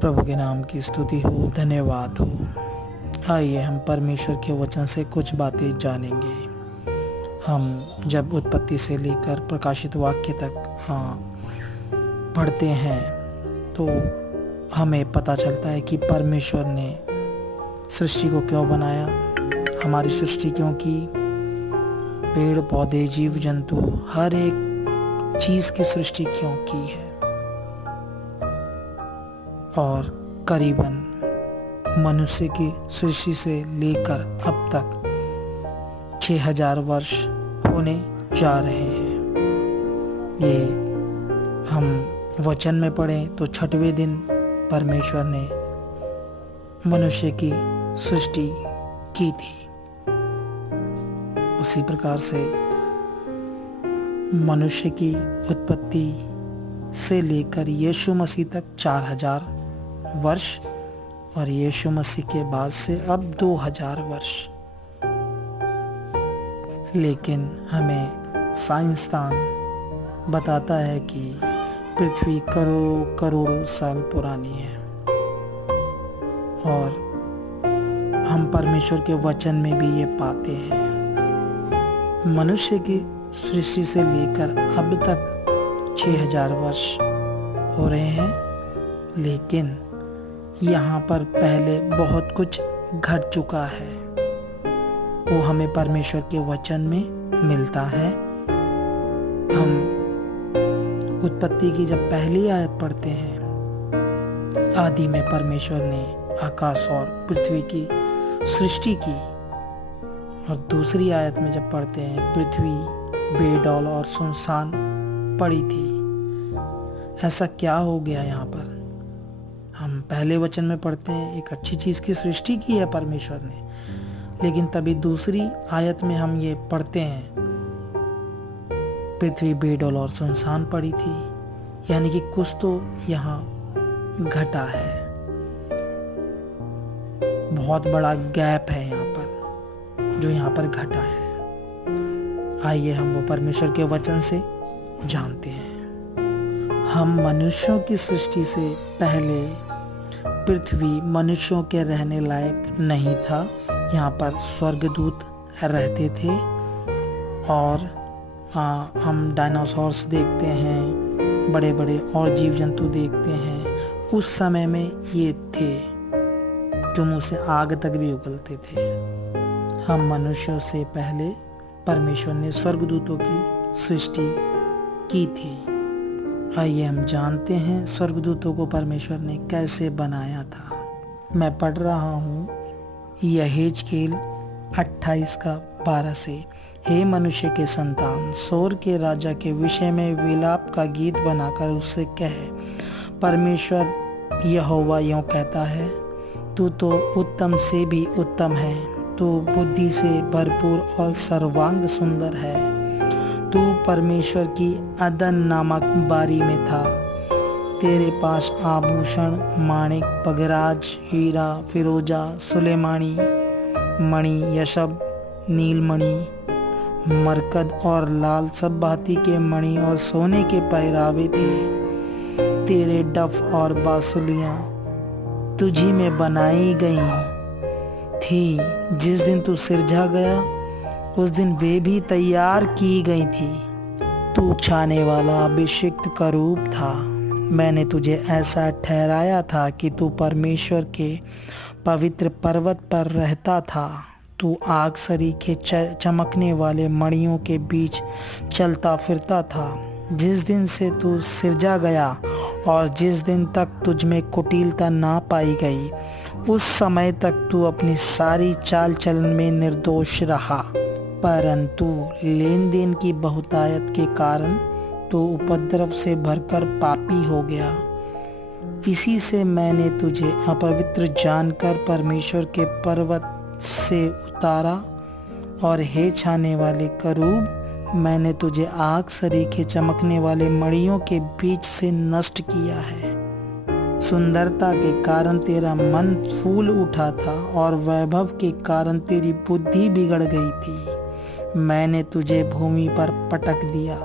प्रभु के नाम की स्तुति हो, धन्यवाद हो। आइए हम परमेश्वर के वचन से कुछ बातें जानेंगे। हम जब उत्पत्ति से लेकर प्रकाशित वाक्य तक पढ़ते हैं तो हमें पता चलता है कि परमेश्वर ने सृष्टि को क्यों बनाया, हमारी सृष्टि क्यों की, पेड़ पौधे जीव जंतु हर एक चीज की सृष्टि क्यों की है। और करीबन मनुष्य की सृष्टि से लेकर अब तक 6000 वर्ष होने जा रहे हैं। ये हम वचन में पढ़ें तो 6वें दिन परमेश्वर ने मनुष्य की सृष्टि की थी। उसी प्रकार से मनुष्य की उत्पत्ति से लेकर यीशु मसीह तक 4000 वर्ष और यीशु मसीह के बाद से अब 2000 वर्ष। लेकिन हमें साइंसदान बताता है कि पृथ्वी करोड़ों साल पुरानी है। और हम परमेश्वर के वचन में भी ये पाते हैं। मनुष्य की सृष्टि से लेकर अब तक 6000 वर्ष हो रहे हैं, लेकिन यहाँ पर पहले बहुत कुछ घट चुका है। वो हमें परमेश्वर के वचन में मिलता है। हम उत्पत्ति की जब पहली आयत पढ़ते हैं, आदि में परमेश्वर ने आकाश और पृथ्वी की सृष्टि की, और दूसरी आयत में जब पढ़ते हैं, पृथ्वी बेडौल और सुनसान पड़ी थी। ऐसा क्या हो गया यहाँ पर? हम पहले वचन में पढ़ते हैं एक अच्छी चीज की सृष्टि की है परमेश्वर ने, लेकिन तभी दूसरी आयत में हम ये पढ़ते हैं पृथ्वी बेडौल और सुनसान पड़ी थी। यानी कि कुछ तो यहाँ घटा है, बहुत बड़ा गैप है यहाँ पर, जो यहाँ पर घटा है। आइए हम वो परमेश्वर के वचन से जानते हैं। हम मनुष्यों की सृष्टि से पहले पृथ्वी मनुष्यों के रहने लायक नहीं था। यहाँ पर स्वर्गदूत रहते थे। और हम डायनासोर्स देखते हैं, बड़े बड़े और जीव जंतु देखते हैं। उस समय में ये थे जो मुंह से आग तक भी उगलते थे। हम मनुष्यों से पहले परमेश्वर ने स्वर्गदूतों की सृष्टि की थी। आइए हम जानते हैं स्वर्गदूतों को परमेश्वर ने कैसे बनाया था। मैं पढ़ रहा हूँ यहेजकेल 28:12 से। हे मनुष्य के संतान, सोर के राजा के विषय में विलाप का गीत बनाकर उससे कहे, परमेश्वर यहोवा यूं कहता है, तू तो उत्तम से भी उत्तम है, तू बुद्धि से भरपूर और सर्वांग सुंदर है। तू परमेश्वर की अदन नामक बारी में था। तेरे पास आभूषण, माणिक, पगराज, हीरा, फिरोजा, सुलेमानी, मणि, यशब, नीलमणि, मरकद और लाल सब भांति के मणि और सोने के पहरावे थे। तेरे डफ और बांसुलियां तुझी में बनाई गई थी। जिस दिन तू सिरजा गया उस दिन वे भी तैयार की गई थी। तू छाने वाला अभिषिक्त का रूप था। मैंने तुझे ऐसा ठहराया था कि तू परमेश्वर के पवित्र पर्वत पर रहता था। तू आग सरीखे चमकने वाले मणियों के बीच चलता फिरता था। जिस दिन से तू सिरजा गया और जिस दिन तक तुझ में कुटिलता ना पाई गई, उस समय तक तू अपनी सारी चाल चलन में निर्दोष रहा। परंतु लेन देन की बहुतायत के कारण तो उपद्रव से भरकर पापी हो गया। इसी से मैंने तुझे अपवित्र जानकर परमेश्वर के पर्वत से उतारा। और हे छाने वाले करूब, मैंने तुझे आग सरीखे चमकने वाले मणियों के बीच से नष्ट किया है। सुंदरता के कारण तेरा मन फूल उठा था और वैभव के कारण तेरी बुद्धि बिगड़ गई थी। मैंने तुझे भूमि पर पटक दिया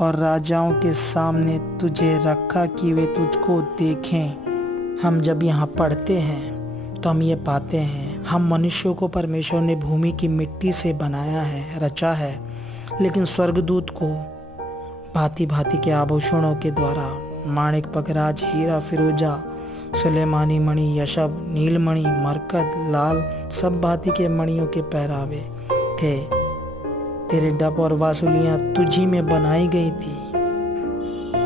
और राजाओं के सामने तुझे रखा कि वे तुझको देखें हम जब यहाँ पढ़ते हैं तो हम ये पाते हैं, हम मनुष्यों को परमेश्वर ने भूमि की मिट्टी से बनाया है, रचा है, लेकिन स्वर्गदूत को भांति भांति के आभूषणों के द्वारा, माणिक, पगराज, हीरा, फिरोजा, सुलेमानी मणि, यशब, नीलमणि, मरकत, लाल, सब भांति के मणियों के पहरावे थे। तेरे डप और वासुलियां तुझी में बनाई गई थी।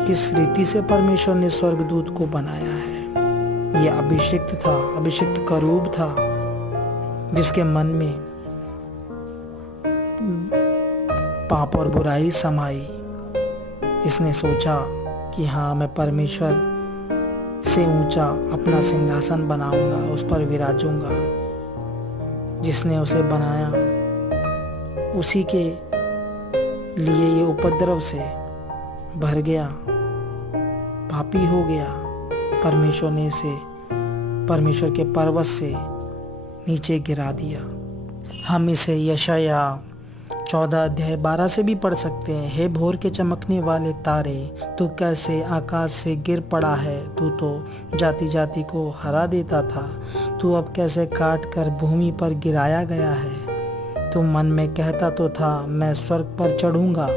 किस रीति से परमेश्वर ने स्वर्गदूत को बनाया है? यह अभिषिक्त था, अभिषिक्त करूब था, जिसके मन में पाप और बुराई समाई। इसने सोचा कि हाँ, मैं परमेश्वर से ऊंचा अपना सिंहासन बनाऊंगा, उस पर विराजूंगा। जिसने उसे बनाया उसी के लिए ये उपद्रव से भर गया, पापी हो गया। परमेश्वर ने इसे परमेश्वर के पर्वत से नीचे गिरा दिया। हम इसे यशाया 14 अध्याय 12 से भी पढ़ सकते हैं। हे भोर के चमकने वाले तारे, तू कैसे आकाश से गिर पड़ा है। तू तो जाति जाति को हरा देता था, तू अब कैसे काट कर भूमि पर गिराया गया है। तू मन में कहता तो था, मैं स्वर्ग पर चढ़ूंगा,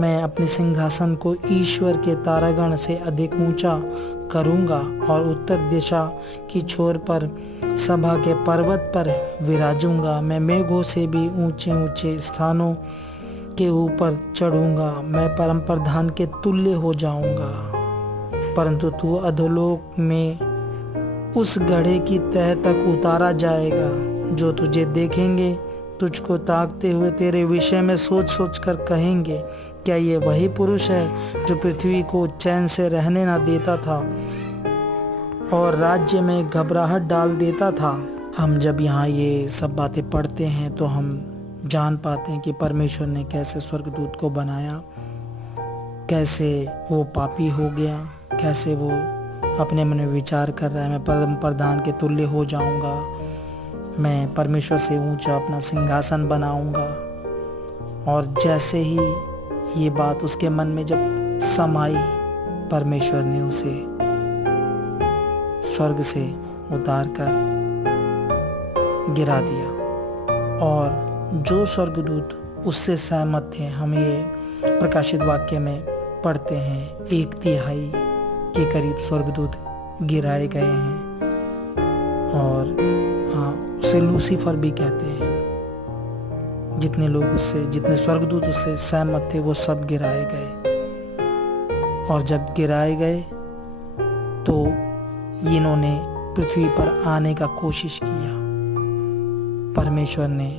मैं अपने सिंहासन को ईश्वर के तारागण से अधिक ऊंचा करूंगा और उत्तर दिशा की छोर पर सभा के पर्वत पर विराजूंगा। मैं मेघों से भी ऊंचे ऊंचे स्थानों के ऊपर चढ़ूंगा, मैं परम प्रधान के तुल्य हो जाऊंगा। परंतु तू अधोलोक में उस गड्ढे की तह तक उतारा जाएगा। जो तुझे देखेंगे तुझको ताकते हुए तेरे विषय में सोच सोच कर कहेंगे, क्या ये वही पुरुष है जो पृथ्वी को चैन से रहने ना देता था और राज्य में घबराहट डाल देता था। हम जब यहाँ ये सब बातें पढ़ते हैं तो हम जान पाते हैं कि परमेश्वर ने कैसे स्वर्गदूत को बनाया, कैसे वो पापी हो गया, कैसे वो अपने मन में विचार कर रहा है, मैं परम प्रधान के तुल्य हो जाऊंगा, मैं परमेश्वर से ऊंचा अपना सिंहासन बनाऊंगा। और जैसे ही ये बात उसके मन में जब समाई, परमेश्वर ने उसे स्वर्ग से उतार कर गिरा दिया। और जो स्वर्गदूत उससे सहमत थे, हम ये प्रकाशित वाक्य में पढ़ते हैं, 1/3 के करीब स्वर्गदूत गिराए गए हैं। और उसे लूसीफर भी कहते हैं। जितने स्वर्गदूत उससे सहमत थे वो सब गिराए गए। और जब गिराए गए तो इन्होंने पृथ्वी पर आने का कोशिश किया। परमेश्वर ने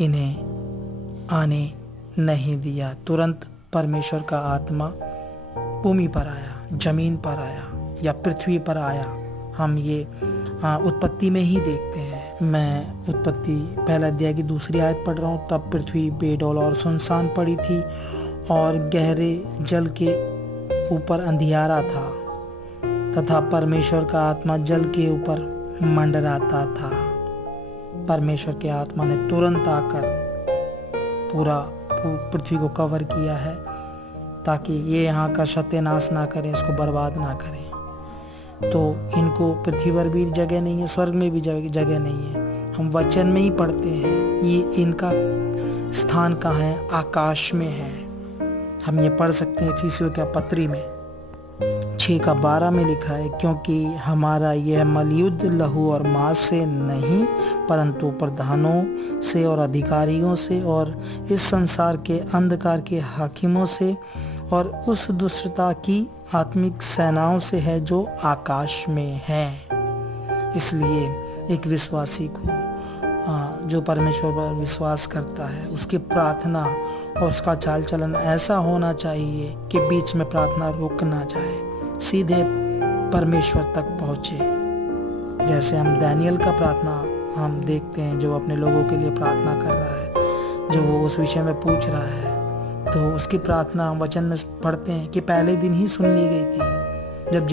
इन्हें आने नहीं दिया। तुरंत परमेश्वर का आत्मा भूमि पर आया, जमीन पर आया या पृथ्वी पर आया। हम ये उत्पत्ति में ही देखते हैं। मैं उत्पत्ति 1 अध्याय की 2 आयत पढ़ रहा हूँ। तब पृथ्वी बेडौल और सुनसान पड़ी थी और गहरे जल के ऊपर अंधियारा था तथा परमेश्वर का आत्मा जल के ऊपर मंडराता था। परमेश्वर के आत्मा ने तुरंत आकर पूरा पृथ्वी को कवर किया है ताकि ये यहाँ का सत्यानाश ना करें, इसको बर्बाद ना करें। तो इनको पृथ्वी पर भी जगह नहीं है, स्वर्ग में भी जगह नहीं है। हम वचन में ही पढ़ते हैं ये इनका स्थान कहाँ है, आकाश में है। हम ये पढ़ सकते हैं इफिसियों के पत्री में 6:12 में लिखा है, क्योंकि हमारा यह मलयुद्ध लहू और मांस से नहीं परंतु प्रधानों से और अधिकारियों से और इस संसार के अंधकार के हाकिमों से और उस दुष्टता की आत्मिक सेनाओं से है जो आकाश में है। इसलिए एक विश्वासी को जो परमेश्वर पर विश्वास करता है उसकी प्रार्थना और उसका चाल चलन ऐसा होना चाहिए कि बीच में प्रार्थना रुक ना जाए, सीधे परमेश्वर तक पहुँचे। जैसे हम दानियल का प्रार्थना हम देखते हैं, जो अपने लोगों के लिए प्रार्थना कर रहा है, जो वो उस विषय में पूछ रहा है, तो उसकी प्रार्थना हम वचन में पढ़ते हैं कि पहले दिन ही सुन ली गई थी। जब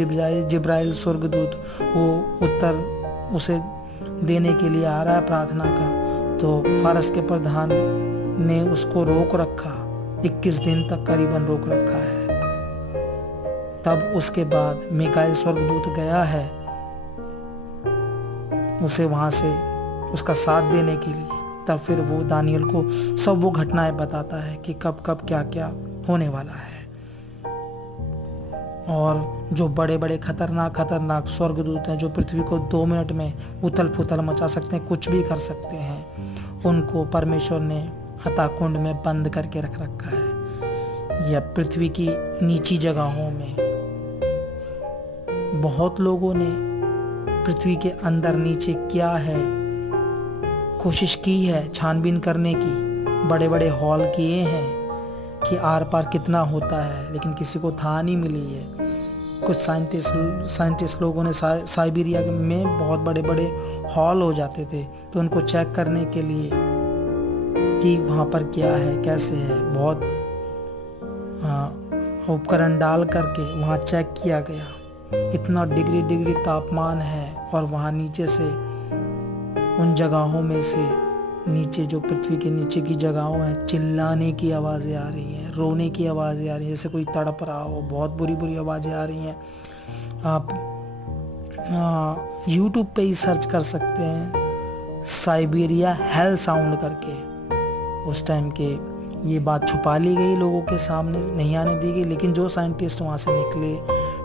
जिब्राइल स्वर्गदूत वो उत्तर उसे देने के लिए आ रहा है प्रार्थना का, तो फारस के प्रधान ने उसको रोक रखा, 21 दिन तक करीबन रोक रखा है। तब उसके बाद मीकाएल स्वर्गदूत गया है उसे वहाँ से उसका साथ देने के लिए। तब फिर वो दानियल को सब वो घटनाएं बताता है कि कब कब क्या क्या होने वाला है। और जो बड़े बड़े खतरनाक स्वर्गदूत हैं जो पृथ्वी को 2 मिनट में उथल पुथल मचा सकते हैं, कुछ भी कर सकते हैं, उनको परमेश्वर ने अतः कुंड में बंद करके रख रखा है। या पृथ्वी की नीची जगहों में बहुत लोगों ने पृथ्वी के अंदर नीचे क्या है कोशिश की है छानबीन करने की, बड़े बड़े हॉल किए हैं कि आर पार कितना होता है, लेकिन किसी को था नहीं मिली है। कुछ साइंटिस्ट लोगों ने साइबेरिया में बहुत बड़े बड़े हॉल हो जाते थे, तो उनको चेक करने के लिए कि वहाँ पर क्या है कैसे है, बहुत उपकरण डाल करके वहाँ चेक किया गया। इतना डिग्री तापमान है और वहाँ नीचे से उन जगहों में से नीचे जो पृथ्वी के नीचे की जगहों हैं चिल्लाने की आवाज़ें आ रही हैं, रोने की आवाज़ें आ रही हैं, जैसे कोई तड़प रहा हो, बहुत बुरी आवाज़ें आ रही हैं। आप YouTube पे ही सर्च कर सकते हैं साइबेरिया हेल साउंड करके। उस टाइम के ये बात छुपा ली गई, लोगों के सामने नहीं आने दी गई, लेकिन जो साइंटिस्ट वहाँ से निकले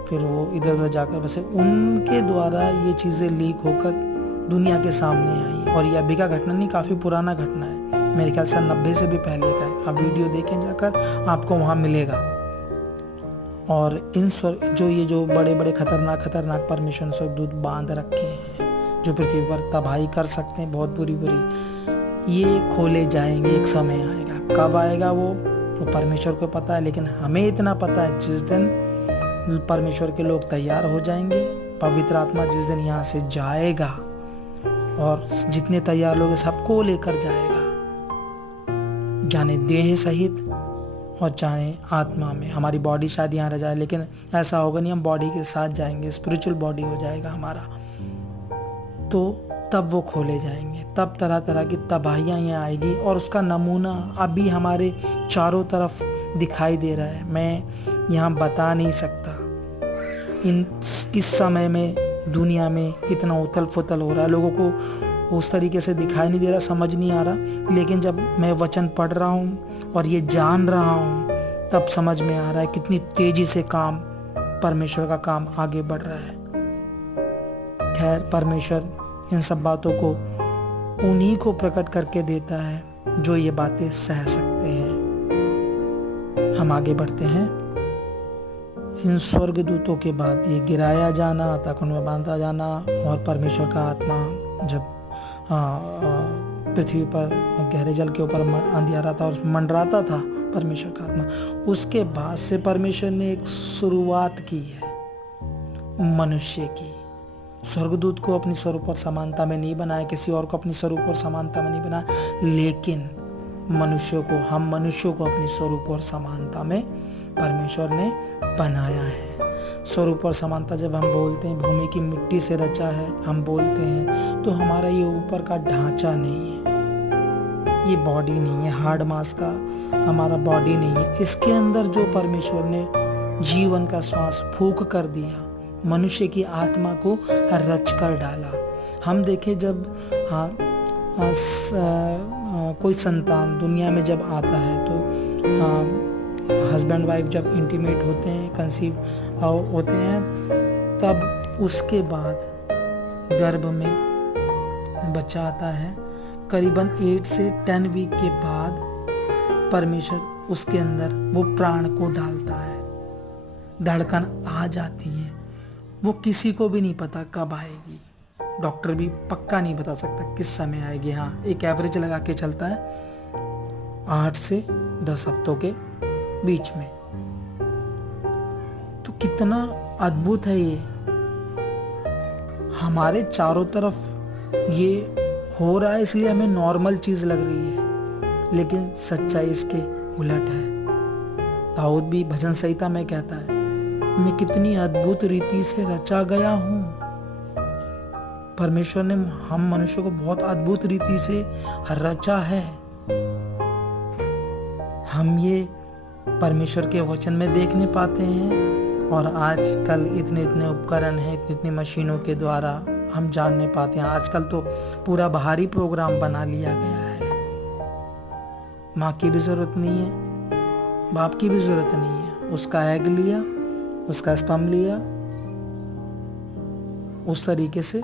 फिर वो इधर उधर जाकर बसे, उनके द्वारा ये चीज़ें लीक होकर दुनिया के सामने आई। और यह अभी का घटना नहीं, काफ़ी पुराना घटना है, मेरे ख्याल से 90 से भी पहले का है। आप वीडियो देखें जाकर, आपको वहाँ मिलेगा। और इन जो बड़े बड़े खतरनाक परमेश्वर ने स्वर्गदूत बांध रखे हैं जो पृथ्वी पर तबाही कर सकते हैं बहुत बुरी, ये खोले जाएंगे। एक समय आएगा, कब आएगा वो परमेश्वर को पता है, लेकिन हमें इतना पता है जिस दिन परमेश्वर के लोग तैयार हो जाएंगे, पवित्र आत्मा जिस दिन यहाँ से जाएगा और जितने तैयार लोग सबको लेकर जाएगा, जाने देह सहित और चाहे आत्मा में। हमारी बॉडी शायद यहाँ रह जाए, लेकिन ऐसा होगा नहीं, हम बॉडी के साथ जाएंगे, स्पिरिचुअल बॉडी हो जाएगा हमारा। तो तब वो खोले जाएंगे, तब तरह तरह की तबाहियाँ यहाँ आएगी। और उसका नमूना अभी हमारे चारों तरफ दिखाई दे रहा है, मैं यहाँ बता नहीं सकता। इस समय में दुनिया में इतना उथल पुथल हो रहा है, लोगों को उस तरीके से दिखाई नहीं दे रहा, समझ नहीं आ रहा, लेकिन जब मैं वचन पढ़ रहा हूँ और ये जान रहा हूँ तब समझ में आ रहा है कितनी तेजी से काम परमेश्वर का काम आगे बढ़ रहा है। खैर, परमेश्वर इन सब बातों को उन्हीं को प्रकट करके देता है जो ये बातें सह सकते हैं। हम आगे बढ़ते हैं। इन स्वर्गदूतों के बाद ये गिराया जाना, ताकुन में बांधा जाना और परमेश्वर का आत्मा जब पृथ्वी पर गहरे जल के ऊपर अंधियारा था और मंडराता था परमेश्वर का आत्मा, उसके बाद से परमेश्वर ने एक शुरुआत की है मनुष्य की। स्वर्गदूत को अपनी स्वरूप और समानता में नहीं बनाया, किसी और को अपनी स्वरूप और समानता में नहीं बनाया, लेकिन हम मनुष्यों को अपनी स्वरूप और समानता में परमेश्वर ने बनाया है। स्वरूप और समानता जब हम बोलते हैं, भूमि की मिट्टी से रचा है हम बोलते हैं, तो हमारा ये ऊपर का ढांचा नहीं है, ये बॉडी नहीं है, हार्ड मास का हमारा बॉडी नहीं है। इसके अंदर जो परमेश्वर ने जीवन का श्वास फूंक कर दिया, मनुष्य की आत्मा को रच कर डाला। हम देखें जब कोई संतान दुनिया में जब आता है तो हस्बैंड वाइफ जब इंटीमेट होते हैं, कंसीव होते हैं, तब उसके बाद गर्भ में बच्चा आता है। करीबन 8 से 10 वीक के बाद परमेश्वर उसके अंदर वो प्राण को डालता है, धड़कन आ जाती है। वो किसी को भी नहीं पता कब आएगी, डॉक्टर भी पक्का नहीं बता सकता किस समय आएगी। हाँ, एक एवरेज लगा के चलता है 8 से 10 हफ्तों के बीच में। तो कितना अद्भुत है ये, हमारे चारों तरफ ये हो रहा है इसलिए हमें नॉर्मल चीज लग रही है, लेकिन सच्चाई इसके उलट है। दाऊद भी भजन संहिता में कहता है, मैं कितनी अद्भुत रीति से रचा गया हूं। परमेश्वर ने हम मनुष्य को बहुत अद्भुत रीति से रचा है। हम ये परमेश्वर के वचन में देखने पाते हैं। और आजकल इतने उपकरण हैं, इतनी मशीनों के द्वारा हम जान नहीं पाते हैं। आजकल तो पूरा बाहरी प्रोग्राम बना लिया गया है। माँ की भी ज़रूरत नहीं है, बाप की भी ज़रूरत नहीं है। उसका एग लिया, उसका स्पर्म लिया, उस तरीके से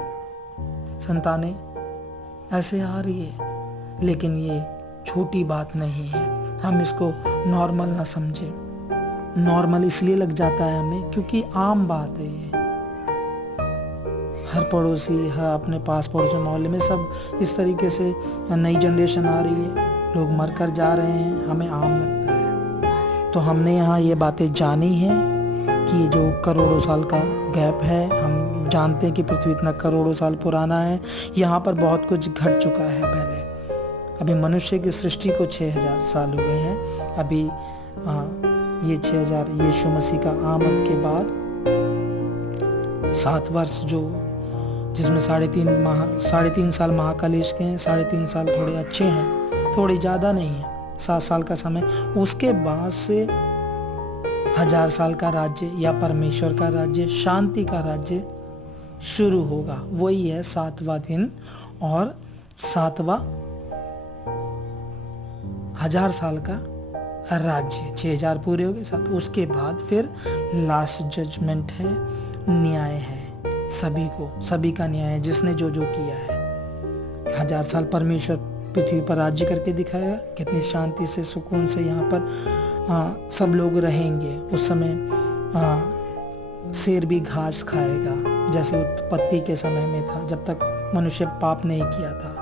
संतानें ऐसे आ रही है। लेकिन ये छोटी बात नहीं है, हम इसको नॉर्मल ना समझें। नॉर्मल इसलिए लग जाता है हमें क्योंकि आम बात है ये। हर पड़ोसी, हर अपने पास पड़ोसी मोहल्ले में सब इस तरीके से नई जनरेशन आ रही है, लोग मर कर जा रहे हैं, हमें आम लगता है। तो हमने यहाँ ये बातें जानी हैं कि जो करोड़ों साल का गैप है, हम जानते हैं कि पृथ्वी इतना करोड़ों साल पुराना है, यहाँ पर बहुत कुछ घट चुका है पहले। अभी मनुष्य की सृष्टि को 6000 साल हुए हैं। अभी ये 6000 यीशु मसीह का आमद के बाद 7 वर्ष जो जिसमें 3.5 साल महाकलेश के हैं, 3.5 साल थोड़े अच्छे हैं, थोड़ी ज़्यादा नहीं है, 7 साल का समय। उसके बाद से 1000 साल का राज्य या परमेश्वर का राज्य, शांति का राज्य शुरू होगा। वही है 7वां दिन और 7वां 1000 साल का राज्य। 6000 पूरे हो गए 7। उसके बाद फिर लास्ट जजमेंट है, न्याय है सभी को, सभी का न्याय है जिसने जो जो किया है। 1000 साल परमेश्वर पृथ्वी पर राज्य करके दिखाएगा, कितनी शांति से, सुकून से यहाँ पर सब लोग रहेंगे। उस समय शेर भी घास खाएगा जैसे उत्पत्ति के समय में था, जब तक मनुष्य पाप नहीं किया था।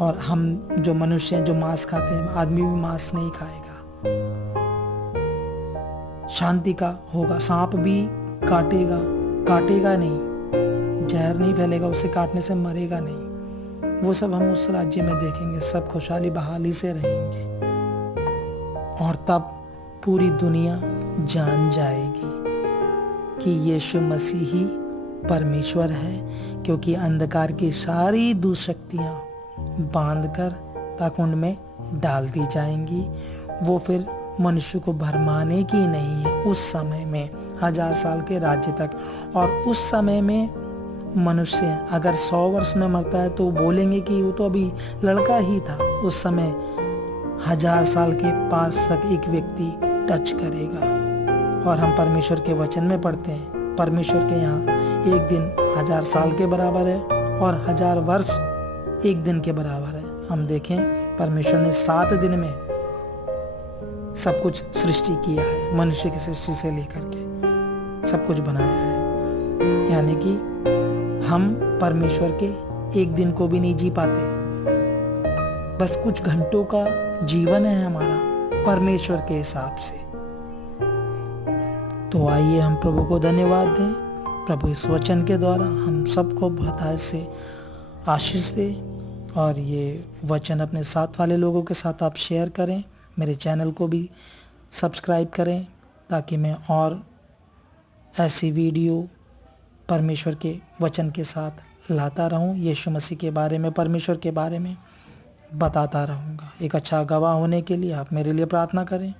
और हम जो मनुष्य हैं जो मांस खाते हैं, आदमी भी मांस नहीं खाएगा। शांति का होगा, सांप भी काटेगा नहीं, जहर नहीं फैलेगा, उसे काटने से मरेगा नहीं। वो सब हम उस राज्य में देखेंगे, सब खुशहाली बहाली से रहेंगे। और तब पूरी दुनिया जान जाएगी कि यीशु मसीह ही परमेश्वर है, क्योंकि अंधकार की सारी दुष्शक्तियां बांधकर ताकुंड में डाल दी जाएंगी। वो फिर मनुष्य को भरमाने की नहीं है उस समय में, 1000 साल के राज्य तक। और उस समय में मनुष्य अगर 100 वर्ष में मरता है तो बोलेंगे कि वो तो अभी लड़का ही था। उस समय 1000 साल के पास तक एक व्यक्ति टच करेगा। और हम परमेश्वर के वचन में पढ़ते हैं, परमेश्वर के यहाँ एक दिन 1000 साल के बराबर है और 1000 वर्ष एक दिन के बराबर है। हम देखें, परमेश्वर ने 7 दिन में सब कुछ सृष्टि किया है, मनुष्य की सृष्टि से लेकर के सब कुछ बनाया है। यानी कि हम परमेश्वर के एक दिन को भी नहीं जी पाते, बस कुछ घंटों का जीवन है हमारा परमेश्वर के हिसाब से। तो आइए हम प्रभु को धन्यवाद दें। प्रभु इस वचन के द्वारा हम सबको बहुत से आशीष दे, और ये वचन अपने साथ वाले लोगों के साथ आप शेयर करें। मेरे चैनल को भी सब्सक्राइब करें ताकि मैं और ऐसी वीडियो परमेश्वर के वचन के साथ लाता रहूं। यीशु मसीह के बारे में, परमेश्वर के बारे में बताता रहूंगा। एक अच्छा गवाह होने के लिए आप मेरे लिए प्रार्थना करें।